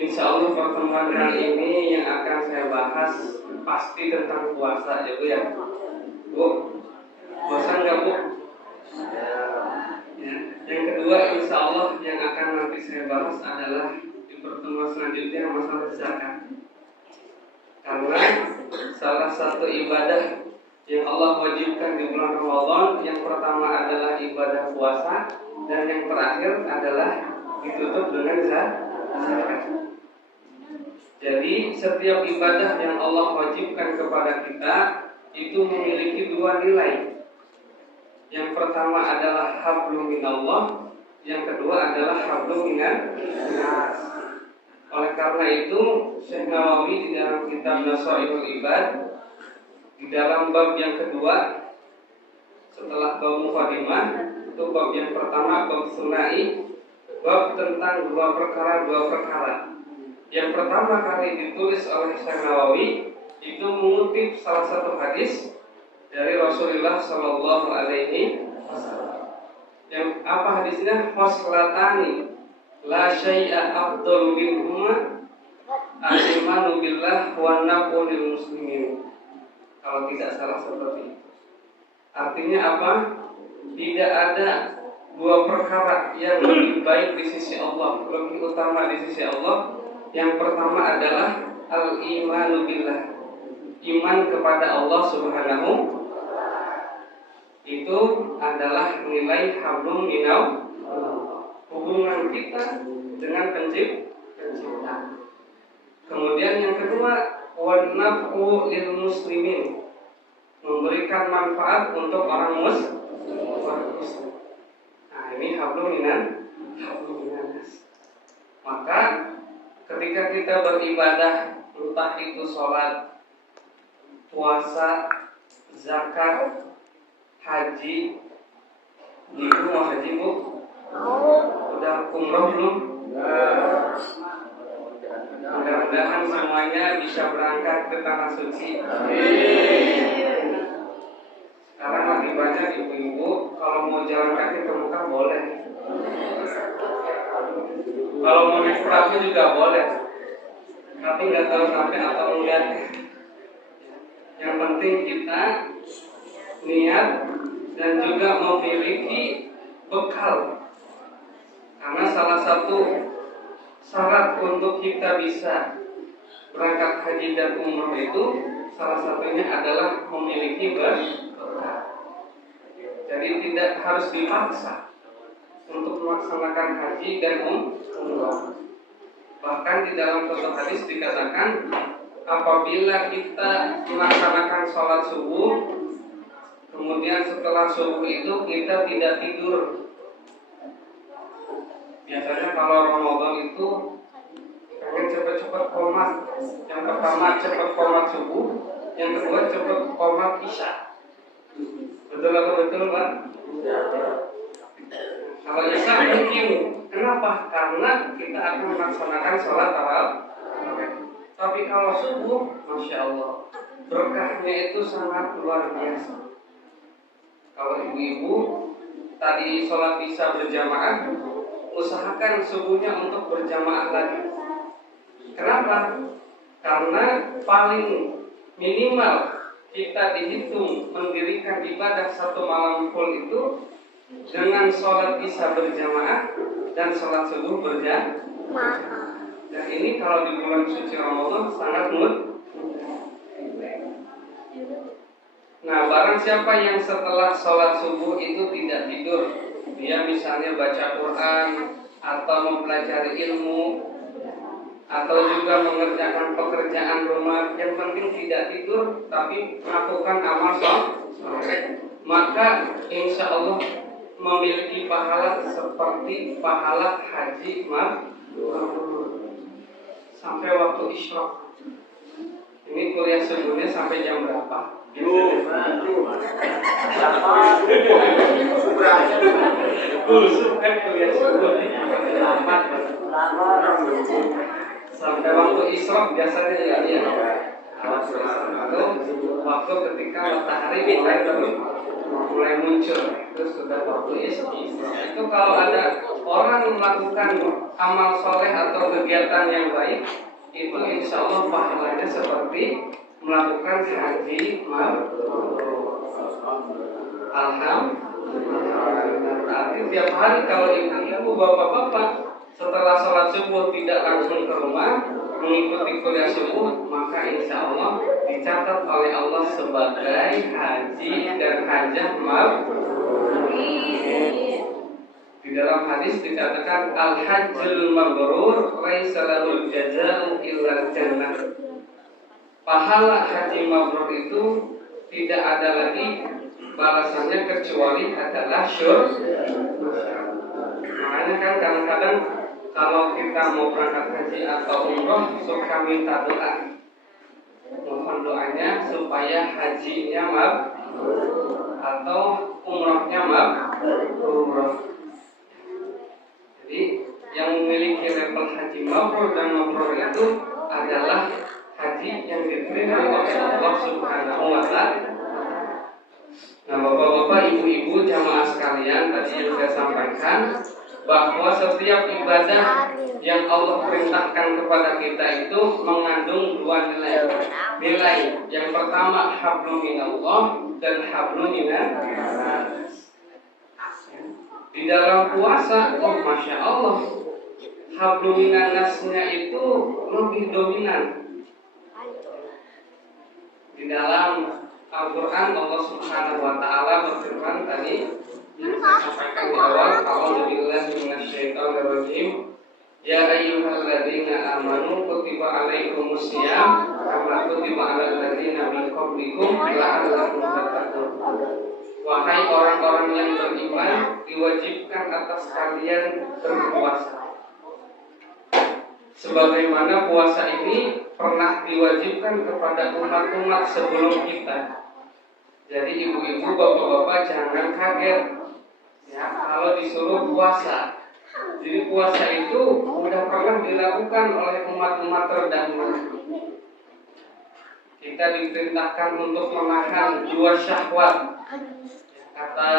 Insya Allah pertemuan kali ini yang akan saya bahas pasti tentang puasa ya Bu ya. Bu, bosan nggak Bu? Ya. Yang kedua insya Allah yang akan nanti saya bahas adalah di pertemuan selanjutnya masalah zakat. Karena salah satu ibadah yang Allah wajibkan di bulan Ramadan, yang pertama adalah ibadah puasa, dan yang terakhir adalah ditutup dengan zakat. Jadi setiap ibadah yang Allah wajibkan kepada kita itu memiliki dua nilai. Yang pertama adalah hablum minallah, yang kedua adalah hablum minan nas. Oleh karena itu, Syekh Nawawi di dalam kitab Nasaihul Ibad di dalam bab yang kedua setelah bab muqaddimah, itu bab yang pertama bab sunai, bab tentang dua perkara. Yang pertama kali ditulis oleh Syekh Nawawi itu mengutip salah satu hadis dari Rasulullah Shallallahu Alaihi Wasallam. Yang apa hadisnya? Khoslatani la syai'a afdal minhuma al-imanu billah wa naf'u lil muslimin. Kalau tidak salah seperti itu. Artinya apa? Tidak ada dua perkara yang lebih baik di sisi Allah, lebih utama di sisi Allah. Yang pertama adalah al-imanu billah, iman kepada Allah Subhanahu. Itu adalah nilai hablum minallah, hubungan kita dengan pencipta. Kemudian yang kedua, wan naf'u lil muslimin, memberikan manfaat untuk orang muslim. Nah, ini hablum minan nas. Maka ketika kita beribadah, entah itu sholat, puasa, zakat, haji, ibu mau haji Bu? Udah umroh belum? Mudah-mudahan semuanya bisa berangkat ke tanah suci. Sekarang lagi banyak ibu-ibu kalau mau jalan kaki ke Mekah boleh. Kalau mau naik perahu juga boleh, tapi nggak tahu sampai apa melihatnya. Yang penting kita niat dan juga memiliki bekal. Karena salah satu syarat untuk kita bisa berangkat haji dan umroh itu salah satunya adalah memiliki bekal. Jadi tidak harus dipaksa untuk melaksanakan haji dan umroh. Bahkan di dalam suatu hadis dikatakan, apabila kita melaksanakan sholat subuh, kemudian setelah subuh itu kita tidak tidur. Biasanya kalau Ramadan itu pengen cepat-cepat qomat. Yang pertama cepat qomat subuh, yang kedua cepat qomat isya. Betul atau betul Pak? Kalau isya mungkin, kenapa? Karena kita akan melaksanakan sholat tarawih. Tapi kalau subuh, masya Allah, berkahnya itu sangat luar biasa. Kalau ibu-ibu tadi sholat isya berjamaah, usahakan subuhnya untuk berjamaah lagi. Kenapa? Karena paling minimal kita dihitung mendirikan ibadah satu malam full itu dengan sholat isya berjamaah dan sholat subuh berjamaah. Dan ini kalau di bulan suci Ramadan sangat mudah. Nah, barang siapa yang setelah sholat subuh itu tidak tidur, dia misalnya baca Quran atau mempelajari ilmu atau juga mengerjakan pekerjaan rumah, yang penting tidak tidur tapi melakukan amal saleh, maka insya Allah memiliki pahala seperti pahala haji mabrur sampai waktu isyraq. Ini kuliah subuhnya sampai jam berapa? Kan kuliah subuh sampai waktu isyraq biasanya ya. Itu waktu ketika matahari mulai muncul, itu sudah waktu isyraq. Itu kalau ada orang melakukan amal soleh atau kegiatan yang baik, itu insya Allah pahalanya seperti melakukan haji mabrur. Alhamdulillah. Berarti tiap hari kalau ibu-ibu, bapak-bapak setelah sholat subuh tidak langsung ke rumah mengikuti kuliah subuh, maka insya Allah dicatat oleh Allah sebagai haji dan hajah mabrur. Di dalam hadis dikatakan al-hajjul mabrur laisa lahul jazaa'u illa jannah. Pahala haji mabrur itu tidak ada lagi balasannya kecuali adalah syurga. Makanya kan kadang-kadang kalau kita mau berangkat haji atau umroh suka minta doa. Mohon doanya supaya hajinya mabrur atau umrohnya mabrur. Jadi yang memiliki level haji mabrur dan mabrur itu adalah haji yang diterima oleh Allah Subhanahu wa Ta'ala. Nah, bapak-bapak, ibu-ibu, jamaah sekalian, tadi yang saya sampaikan bahwa setiap ibadah yang Allah perintahkan kepada kita itu mengandung dua nilai. Nilai yang pertama hablum minallah dan hablum minannas. Di dalam puasa, oh masya Allah, hablum minannasnya itu lebih dominan. Di dalam Al-Quran Allah Subhanahu wa Ta'ala berfirman tadi yang saya sampaikan di awal, a'udzubillahi minasyaitonir rajim. Ya ayyuhalladzina amanu kutiba alaikumusiyam kama kutiba alal ladzina min qablikum la'allakum tattaqun. Wahai orang-orang yang beriman, diwajibkan atas kalian berpuasa. Sebagaimana puasa ini pernah diwajibkan kepada umat-umat sebelum kita. Jadi ibu-ibu, bapak-bapak jangan kaget ya kalau disuruh puasa. Jadi puasa itu sudah pernah dilakukan oleh umat-umat terdahulu. Kita diperintahkan untuk menahan dua syahwat. Kata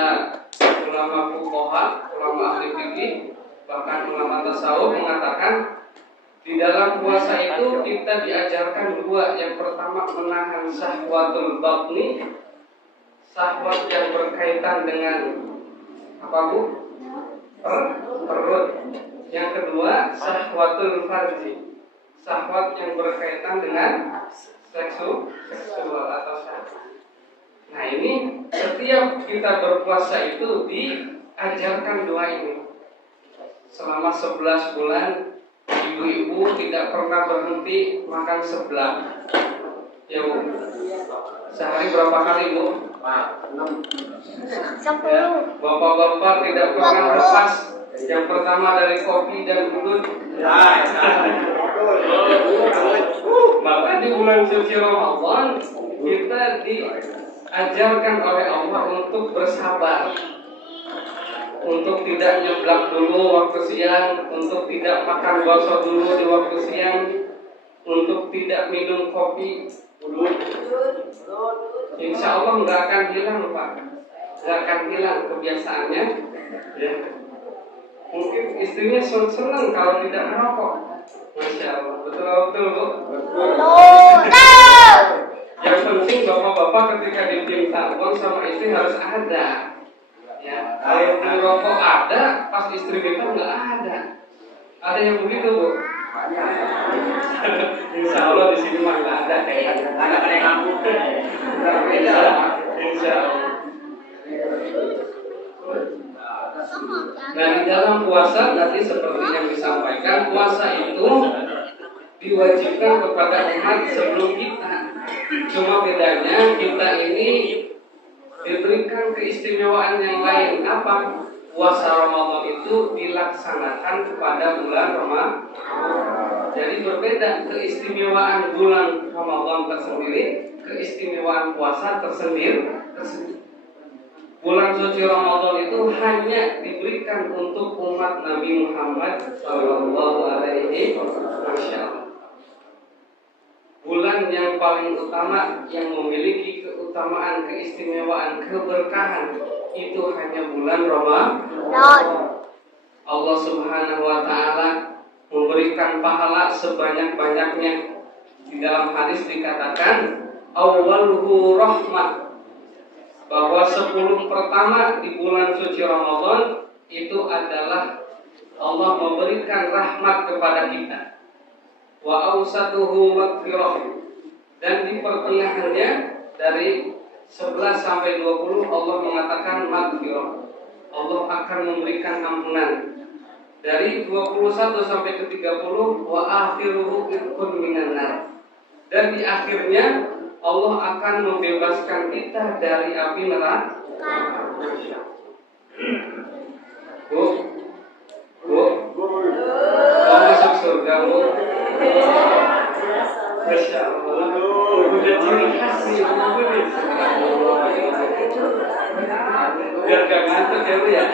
ulama fuqaha, ulama ahli fikih, bahkan ulama tasawuf mengatakan di dalam puasa itu kita diajarkan dua. Yang pertama menahan syahwatul batni, syahwat yang berkaitan dengan apa bu? Perut. Yang kedua syahwatul farji, syahwat yang berkaitan dengan seksual atau syahwat. Nah ini setiap kita berpuasa itu diajarkan dua ini. Selama 11 bulan ibu-ibu tidak pernah berhenti makan seblak. Ya bu, sehari berapa kali bu? 10. Ya, bapak-bapak tidak pernah lepas. Yang pertama dari kopi dan bulut. Maka di bulan suci Ramadan kita diajarkan oleh Allah untuk bersabar, untuk tidak nyeblak dulu waktu siang, untuk tidak makan bakso dulu di waktu siang, untuk tidak minum kopi. Insya Allah nggak akan hilang pak, nggak akan hilang kebiasaannya. Ya. Mungkin istrinya senang kalau tidak merokok. Masya Allah, betul bu. Yang penting bapak-bapak ketika di tim tabung sama istri harus ada. Ya, kalau merokok ada, pas istri kita nggak ada. Ada yang begitu bu? Insya Allah di sini mah nggak ada kayak. Ada yang ngaku. Insya Allah. Nah di dalam puasa tadi seperti yang disampaikan, puasa itu diwajibkan kepada umat sebelum kita. Cuma bedanya kita ini diberikan keistimewaan yang lain. Apa? Puasa Ramadan itu dilaksanakan kepada bulan Ramadan. Jadi berbeda keistimewaan bulan Ramadan tersendiri, keistimewaan puasa tersendiri. Bulan suci Ramadan itu hanya diberikan untuk umat Nabi Muhammad Sallallahu Alaihi Wasallam. Bulan yang paling utama yang memiliki keutamaan, keistimewaan, keberkahan itu hanya bulan Ramadan. Allah Subhanahu wa taala memberikan pahala sebanyak-banyaknya. Di dalam hadis dikatakan awwaluhu rahmah, bahwa 10 pertama di bulan suci Ramadan itu adalah Allah memberikan rahmat kepada kita. Wa awsatuhu maghfirah, dan di pertengahannya dari 11 sampai 20 Allah mengatakan maghfirah, Allah akan memberikan ampunan. Dari 21 sampai ke 30 wa akhiruhu irkun minan nar, dan di akhirnya Allah akan membebaskan kita dari api neraka. Bu, mau masuk surga, Bu? Masya Allah, udah ciri khas nih, biar gak ngantuk ya, Bu ya.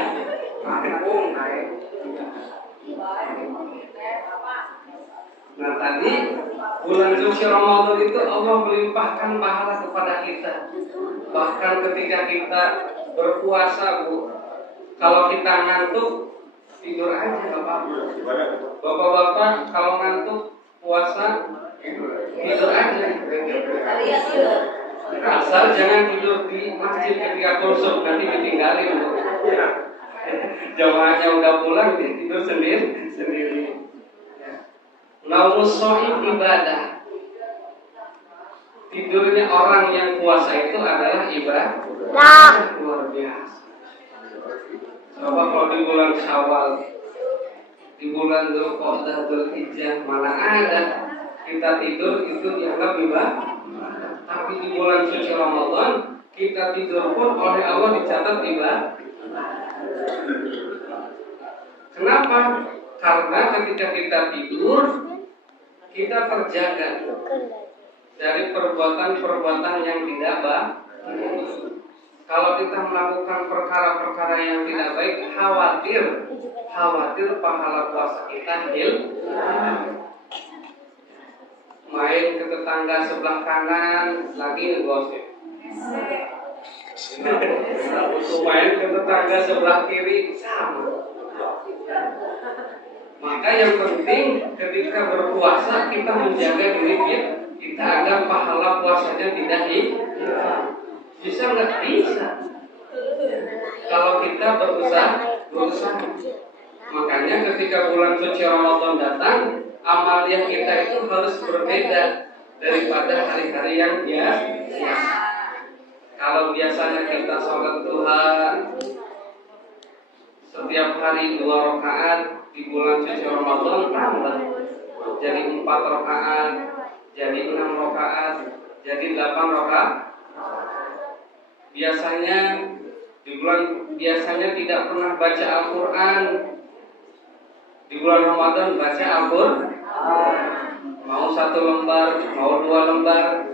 Nah tadi bulan suci Ramadan itu Allah melimpahkan pahala kepada kita. Bahkan ketika kita berpuasa, Bu, kalau kita ngantuk tidur aja nggak apa-apa. Bapak-bapak kalau ngantuk puasa tidur aja. Asal jangan tidur di masjid ketika kusuk, nanti ditinggalin. Jamaahnya udah pulang, tidur sendiri. Naumus shaim ibadah. Tidurnya orang yang puasa itu adalah ibadah. Luar biasa. Coba kalau di bulan Syawal, di bulan Dzulqa'dah, Dzulhijjah, mana ada kita tidur itu dianggap ibadah. Tapi di bulan suci Ramadan kita tidur pun oleh Allah dicatat ibadah. Kenapa? Karena ketika kita tidur kita terjaga dari perbuatan-perbuatan yang tidak baik. Kalau kita melakukan perkara-perkara yang tidak baik, khawatir pahala puasa kita hilang. Main ke tetangga sebelah kanan lagi ngegosip. Main ke tetangga sebelah kiri sama. Maka yang penting ketika berpuasa kita menjaga diri kita agar pahala puasanya tidak hilang. Bisa nggak? Bisa. Kalau kita berusaha. Makanya ketika bulan suci Ramadan datang, amaliyah kita itu harus berbeda daripada hari-hari yang biasa. Kalau biasanya kita sholat duha setiap hari 2 rakaat, di bulan suci Ramadan tambah jadi 4 rakaat, jadi 6 rakaat, jadi 8 rakaat. Biasanya tidak pernah baca Al-Quran, di bulan Ramadan baca Al-Quran. Mau 1 lembar, mau 2 lembar.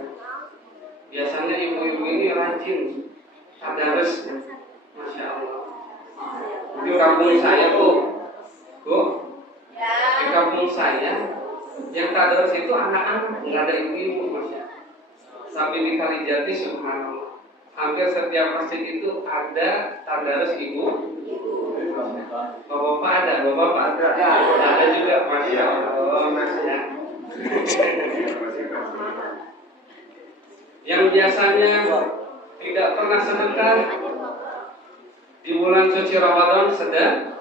Biasanya ibu-ibu ini rajin tadarus, Masya Allah. Di kampung saya Bu, di kampung saya yang tadarus itu anak-anak, nggak ada ibu-ibu, Masya Allah. Sampai di Kalijati, subhanallah, hampir setiap masjid itu ada tadarus ibu. Bapak ada juga, Masya Allah, Masya. Yang biasanya tidak pernah sedekah, di bulan suci Ramadan sedekah.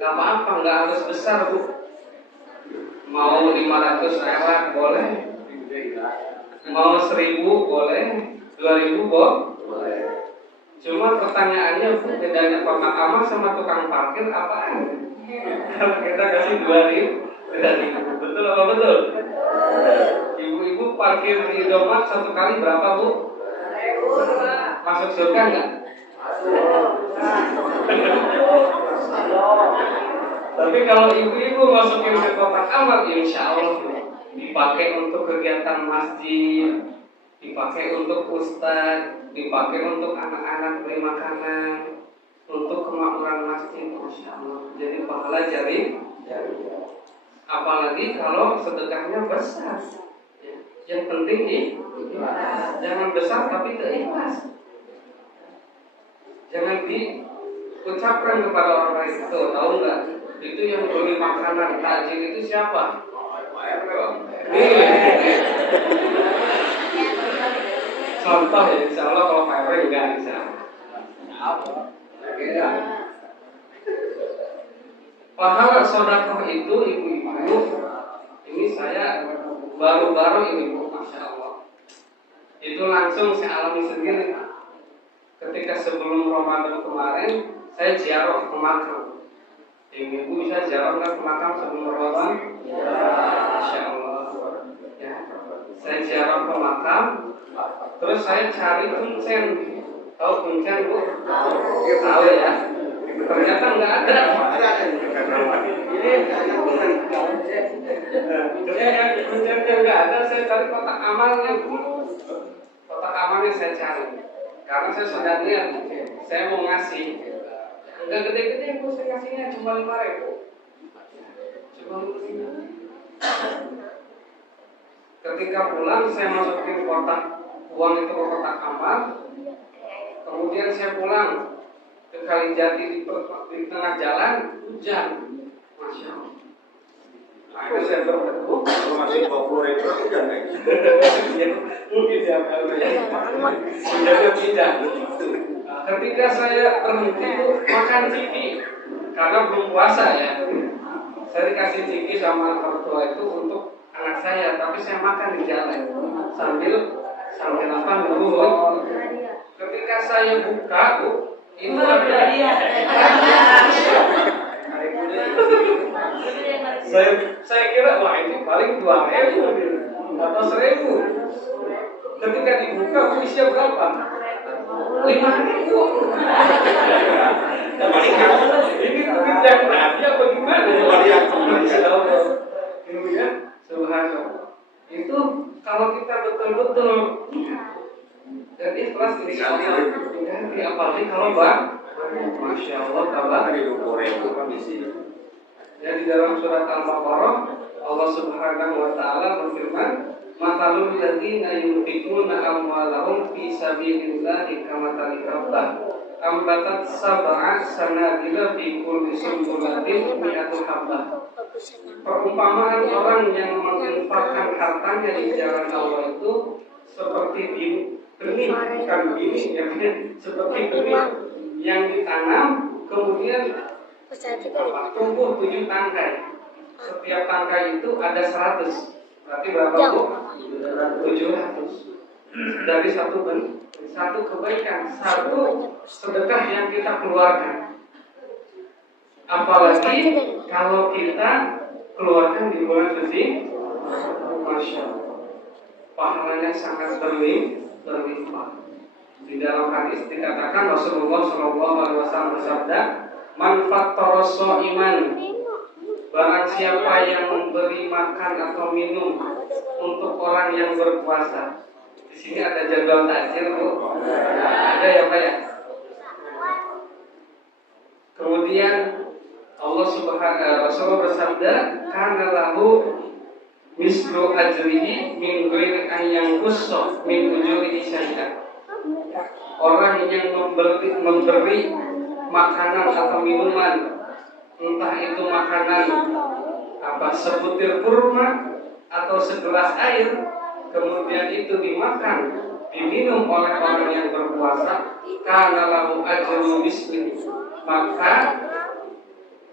Gak apa-apa, gak harus besar Bu. Mau 500 lewat boleh, mau 1000 boleh, 2000 boleh. Cuma pertanyaannya Bu, bedanya kotak amal sama tukang parkir apaan? Kalau kita kasih 2000, betul apa betul? Ibu-ibu parkir di Indomaret 1 kali berapa Bu? Masuk surga enggak? Tapi kalau ibu-ibu masukin ke kotak amal, insya Allah dipakai untuk kegiatan masjid, dipakai untuk ustaz, dipakai untuk anak-anak beli makanan, untuk kemakmuran masjid, Masya Allah. Jadi pahala jari. Apalagi kalau sedekahnya besar. Yang penting jangan besar tapi ikhlas. Jangan ucapkan kepada orang lain. Tuh, tahu nggak? Itu yang beli makanan takjil itu siapa? Contoh ya, insya Allah kalau Pak RW enggak bisa. Beda. Pahala sedekah itu ibu-ibu, ini saya baru-baru ini Bu, Masya Allah. Itu langsung saya alami sendiri. Ketika sebelum Ramadan kemarin, saya ziarah ke makam. Ibu bisa ziarah ke makam sebelum Ramadan? Masya Allah. Ya. Saya ziarah ke makam, terus saya cari kuncen. Tahu kuncen Bu? Tahu ya. Ternyata nggak ada. Kuncinya nggak ada. Saya cari kotak amalnya. Kotak amalnya saya cari. Karena saya sudah lihat, saya mau ngasih. Nggak gede-gede, Bu. Saya ngasihnya cuma 5.000. Cuma 5.000. Ketika pulang, saya masukin kotak uang itu ke kotak amal. Kemudian saya pulang ke Kalijati di tengah jalan, hujan. Masya Allah. Akhirnya saya berteduh. Masih 20.000 hujan kan? Mungkin ya kalau ya. Hujannya tidak. Ketika saya berhenti makan ciki, karena belum puasa ya. Saya dikasih ciki sama orang tua itu untuk anak saya, tapi saya makan di jalan sambil apa dulu. Ketika saya buka, itu ada saya kira wah itu paling 2.000 atau 1.000. Ketika dibuka isinya berapa? 5.000. Ini duit yang tadi apa gimana? Kemudian subhanallah. Itu kalau kita betul-betul dan ikhlas ini apalagi kalau Masya Allah kabar Tadi 20.000 kan di sini. Ya, di dalam surat Al-Baqarah Allah Subhanahu wa taala berfirman, "Matalul ladzina yunfiquna amwalahum fi sabilillahi kamathali habbah ambatat sab'a sanabila fi kulli sunbulatin mi'atu habbah." Perumpamaan orang yang menginfakkan hartanya di jalan Allah itu seperti benih, bukan benih ya, seperti benih yang ditanam kemudian tumbuh 7 tangkai. Setiap tangkai itu ada 100. Berarti berapa Bu? 700. Dari satu kebaikan, satu sedekah yang kita keluarkan. Apalagi kalau kita keluarkan di bulan suci, Masya Allah, pahalanya sangat berlimpah. Di dalam hadis dikatakan Rasulullah SAW bersabda, "Man fattara sha'iman," barang siapa yang memberi makan atau minum untuk orang yang berpuasa. Di sini ada jadwal takjil Bu. Ada ya Pak ya? Kemudian Rasulullah bersabda, "Kana lahu mislu ajrihi min ghairi an yanqussa min ujurihi syai'an." Orang yang memberi makanan atau minuman, entah itu makanan sebutir kurma atau segelas air, kemudian itu dimakan, diminum oleh orang yang berpuasa, kana lahu ajru mislihi, maka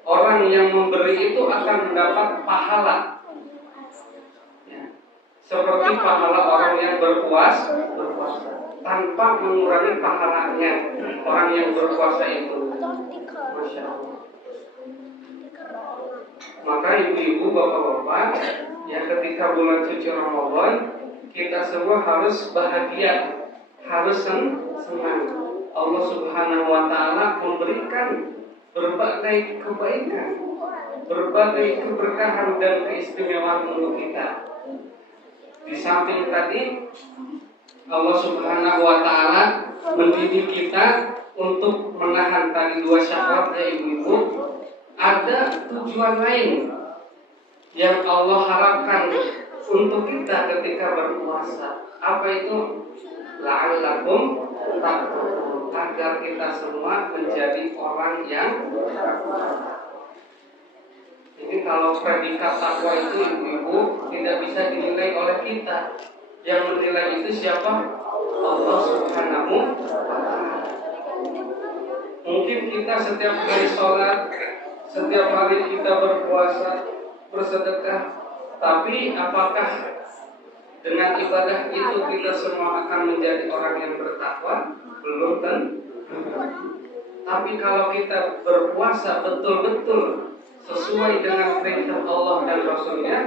orang yang memberi itu akan mendapat pahala ya, seperti pahala orang yang berpuasa tanpa mengurangi pahalanya orang yang berpuasa itu. Masya Allah. Maka ibu-ibu, bapak-bapak, ya ketika bulan suci Ramadan, kita semua harus bahagia, harus senang. Allah Subhanahu wa taala memberikan berbagai kebaikan, berbagai keberkahan dan keistimewaan untuk kita. Di samping tadi Allah Subhanahu wa taala mendidik kita untuk menahan tadi 2 syahwat ya ibu-ibu. Ada tujuan lain yang Allah harapkan untuk kita ketika berpuasa. Apa itu? la'allakum tattaqun, agar kita semua menjadi orang yang ini. Kalau predikat takwa itu ibu-ibu tidak bisa dinilai oleh kita. Yang menilai itu siapa? Allah Subhanahu wa ta'ala. Mungkin kita setiap hari sholat, setiap hari kita berpuasa, bersedekah, tapi apakah dengan ibadah itu kita semua akan menjadi orang yang bertakwa? Belum tentu. Tapi kalau kita berpuasa betul-betul sesuai dengan perintah Allah dan Rasulnya,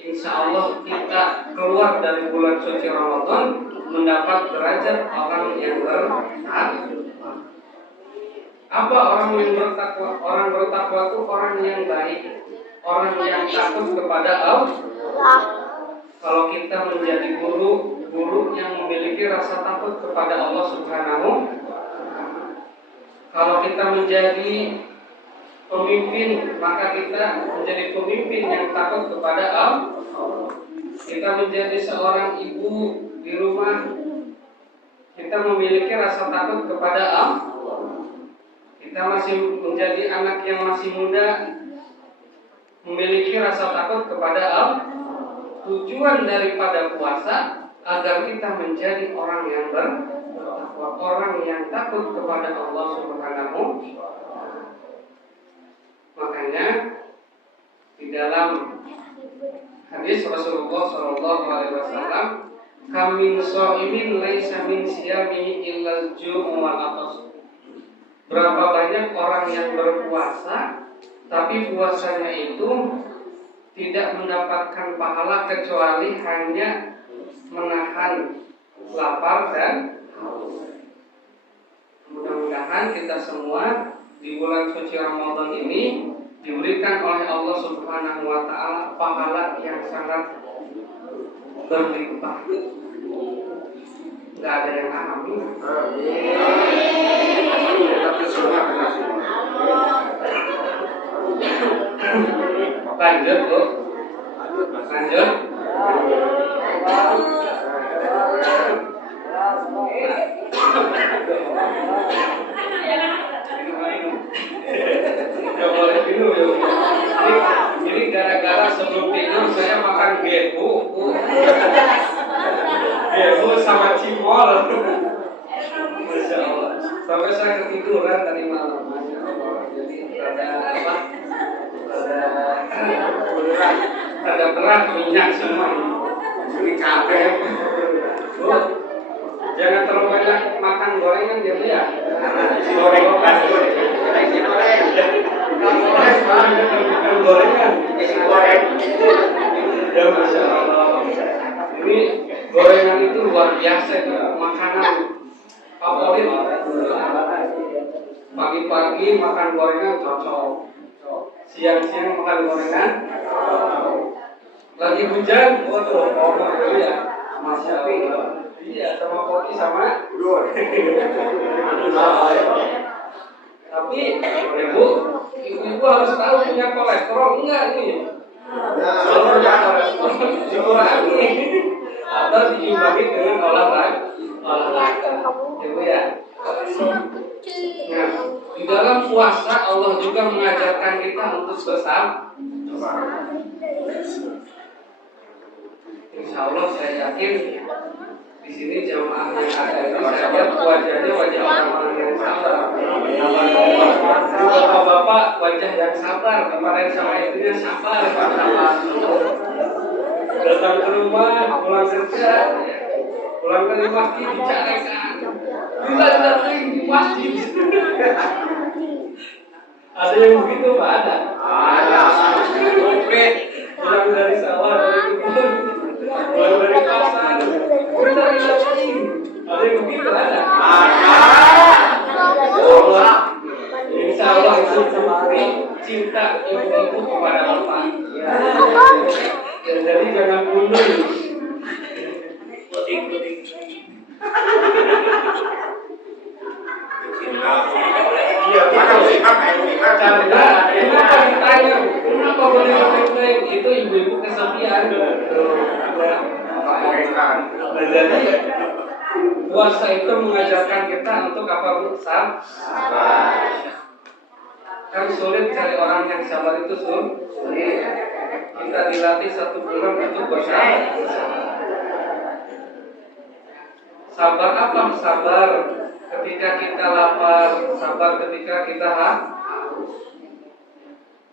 insya Allah kita keluar dari bulan suci Ramadan mendapat derajat orang yang bertakwa. Apa orang yang bertakwa? Orang bertakwa itu orang yang baik, orang yang takut kepada Allah. Kalau kita menjadi guru yang memiliki rasa takut kepada Allah Subhanahu. Kalau kita menjadi pemimpin, maka kita menjadi pemimpin yang takut kepada Allah. Kita menjadi seorang ibu di rumah, kita memiliki rasa takut kepada Allah. Kita masih menjadi anak yang masih muda, memiliki rasa takut kepada Allah. Tujuan daripada puasa agar kita menjadi orang yang bertakwa, orang yang takut kepada Allah Subhanahu. Makanya di dalam hadis Rasulullah SAW, kamin shaimin laisa min siyami illal ju' wal atas. Berapa banyak orang yang berpuasa, tapi puasanya itu tidak mendapatkan pahala kecuali hanya menahan lapar dan haus. Mudah-mudahan kita semua di bulan suci Ramadan ini diberikan oleh Allah Subhanahu wa ta'ala pahala yang sangat berlimpah. Enggak ada yang amin. Lanjut, Bu. Lanjut. Gak boleh minum ya. Ini gara-gara sebelum tidur saya makan gebu, Bu. Gebu sama cimol. Masya Allah. Sampai saya ketiduran tadi malam. Masya Allah. Jadi ada berat minyak semua. Ini capek. Bu, jangan terlalu banyak makan gorengan dia ya. Gorengan. Gorengan. Ya Masya Allah. Ini gorengan itu luar biasa itu makanan favorit. Pagi-pagi makan gorengan cocok. Siang-siang makan gorengan. Lagi hujan, waduh, itu ya. Masya Allah. Iya, sama kopi sama tapi ibu harus tahu punya kolesterol enggak nih? Kalau punya kolesterol dikurangi atau diimbangi dengan olahraga. Ibu ya. Nah, di dalam puasa Allah juga mengajarkan kita untuk bersabar. Insya Allah saya yakin di sini jamaah yang ada ini saya lihat wajahnya wajah orang-orang yang sabar. Bapak-bapak wajah yang sabar, kemarin sama istrinya sabar. Datang ke rumah, pulang kerja, pulang dari masjid dicarikan. Bila datang di masjid. Ada yang begitu Pak? Ada. Pulang dari sawah, dari kebun, pulang dari pasar. Benar ini. Ada yang begitu ada? Allah. Insya Allah itu bukti cinta ibu-ibu kepada bapak. Ya, jadi jangan mundur. Iya, karena kenapa ditanya? Kenapa boleh klaim itu ibu-ibu kesepian? Jadi Puasa itu mengajarkan kita untuk apa, Bu? Sabar. Kan sulit cari orang yang sabar itu sulit. Kita dilatih 1 bulan untuk bersabar. Sabar apa? Sabar ketika kita lapar, sabar ketika kita haus.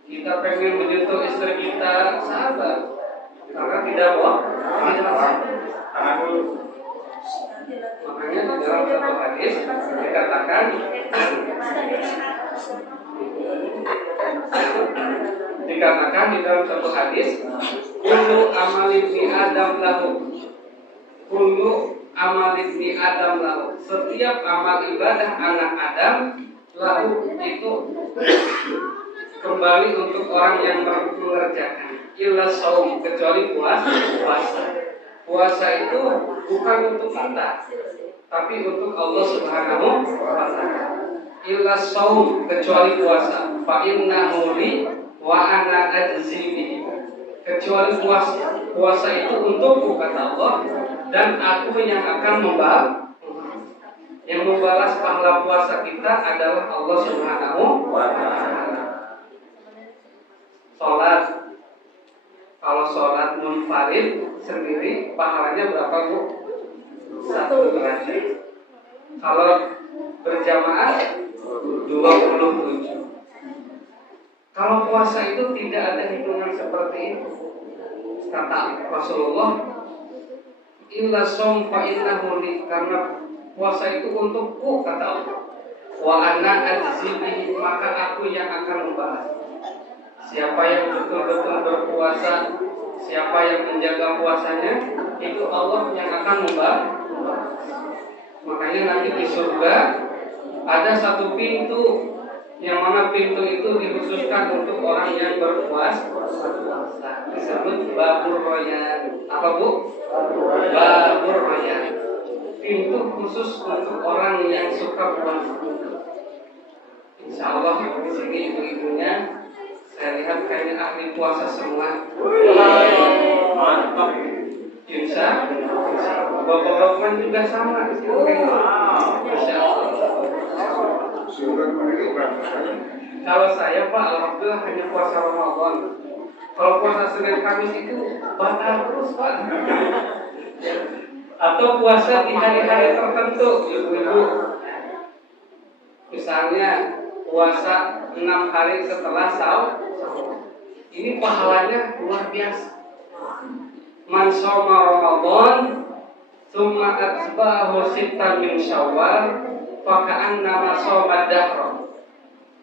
Kita pengen menyentuh istri kita, sabar. Karena tidak Tangan dulu. makanya di dalam satu hadis dikatakan di dalam satu hadis, kullu amal ibni Adam lahu. Kullu amal ibni Adam lahu. Setiap amal ibadah anak Adam lahu itu kembali untuk orang yang mengerjakan. Illa shaum, kecuali puasa. Puasa itu bukan untuk kita, tapi untuk Allah Subhanahu wa taala. Illa shaum, kecuali puasa. Fa innahu li wa ana ajzi bihi. Kecuali puasa. Puasa itu untukku, kata Allah, dan aku yang akan membalas. Yang membalas pahala puasa kita adalah Allah Subhanahu wa taala. Salat, kalau salat munfarid sendiri pahalanya berapa, Bu? 1 derajat. Kalau berjamaah 27. Kalau puasa itu tidak ada hitungan seperti itu. Kata Rasulullah, illa shaum fa innahu li, karena puasa itu untukku, kata Allah. Wa ana ajzi bihi, maka aku yang akan membalas. Siapa yang betul-betul berpuasa, siapa yang menjaga puasanya, itu Allah yang akan membalas. Makanya nanti di surga ada 1 pintu, yang mana pintu itu dikhususkan untuk orang yang berpuasa. Disebut babur royan. Apa, Bu? Babur royan. Pintu khusus untuk orang yang suka puasa. Insya Allah di sini ibu-ibunya saya lihat kayaknya ahli puasa semua. Mantap. Insya bapak-bapak juga sama di sini. Insya Allah. Kalau saya, Pak, alhamdulillah hanya puasa Ramadan. Kalau puasa Senin Kamis itu batal terus, Pak. Atau puasa di hari-hari tertentu, ibu-ibu. Misalnya puasa 6 hari setelah sahur. Ini pahalanya luar biasa. Man shoma Ramadan tsumma atba'ahu sittan min Syawal fa ka'annama shoma dahr.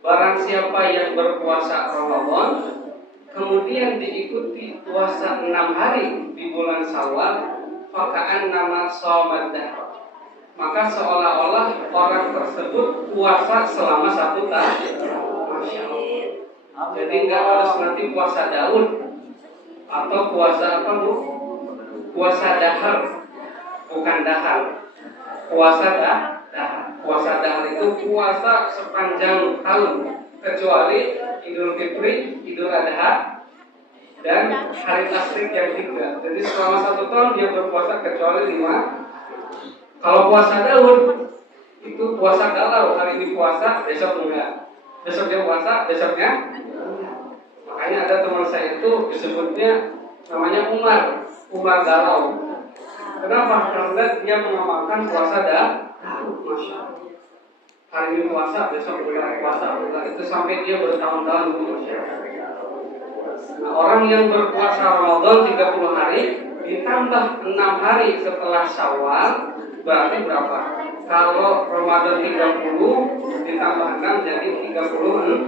Barang siapa yang berpuasa Ramadan kemudian diikuti puasa 6 hari di bulan Syawal, fa ka'annama shoma dahr. Maka seolah-olah orang tersebut puasa selama 1 tahun. Masya Allah. Jadi nggak harus nanti puasa Daud atau puasa apa, Bu? Puasa dahar, bukan dahar. Puasa dahar. Puasa dahar itu puasa sepanjang tahun, kecuali Idul Fitri, Idul Adha, dan hari tasyrik yang 3. Jadi selama 1 tahun dia berpuasa kecuali 5. Kalau puasa Daud itu puasa galau, hari ini puasa, besok enggak. Besoknya puasa, besoknya enggak. Makanya ada teman saya itu disebutnya namanya Umar galau. Kenapa? Karena dia mengamalkan puasa Daud. Masya Allah. Hari ini puasa, besok enggak puasa, enggak. Itu sampai dia bertahun-tahun. Masya Allah. Nah, orang yang berpuasa Ramadan 30 hari ditambah 6 hari setelah Syawal, berarti berapa? Kalau Ramadan 30 ditambah 6 jadi 36.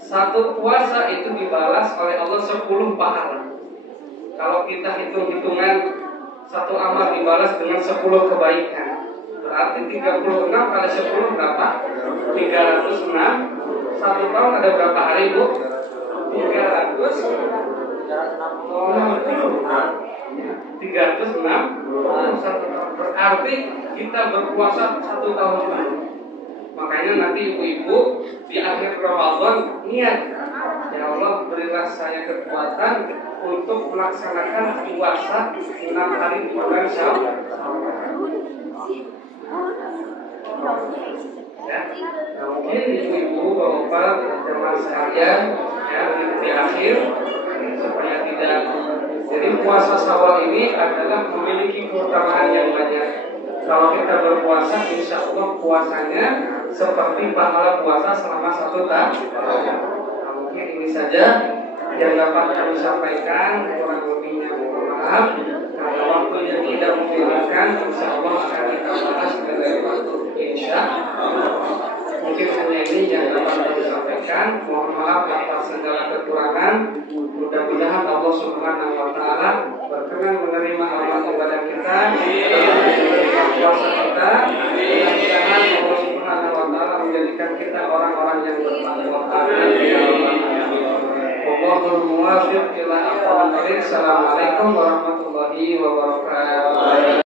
Satu puasa itu dibalas oleh Allah 10 pahala. Kalau kita hitung-hitungan satu amal dibalas dengan 10 kebaikan, berarti 36 kali 10 berapa? 306. 1 tahun ada berapa hari, Bu? 360. Berarti kita berpuasa 1 tahun penuh. Makanya nanti ibu-ibu di akhir Ramadan niat, ya Allah berilah saya kekuatan untuk melaksanakan puasa 6 hari di bulan Syawal. Ya, nah mungkin ibu-ibu, bapak, teman sekalian, ya di akhir supaya tidak. Jadi puasa Syawal ini adalah memiliki keutamaan yang banyak. Kalau kita berpuasa, insya Allah puasanya seperti pahala puasa selama 1 tahun. Nah, mungkin ini saja yang dapat kami sampaikan. Kurang lebihnya mohon maaf. Karena waktu yang tidak memungkinkan, insya Allah akan kita bahas pada waktu insya Allah. Mungkin hanya ini yang dapat kami sampaikan. Mohon maaf atas segala kekurangan. Mudah-mudahan Allah Subhanahu wa Ta'ala berkenan menerima amal ibadah kita, menerima puasa kita. Mudah-mudahan Allah Subhanahu wa Ta'ala menjadikan kita orang-orang yang bertakwa. Wallahul muwaffiq ila aqwamit thoriq. Assalamualaikum warahmatullahi wabarakatuh.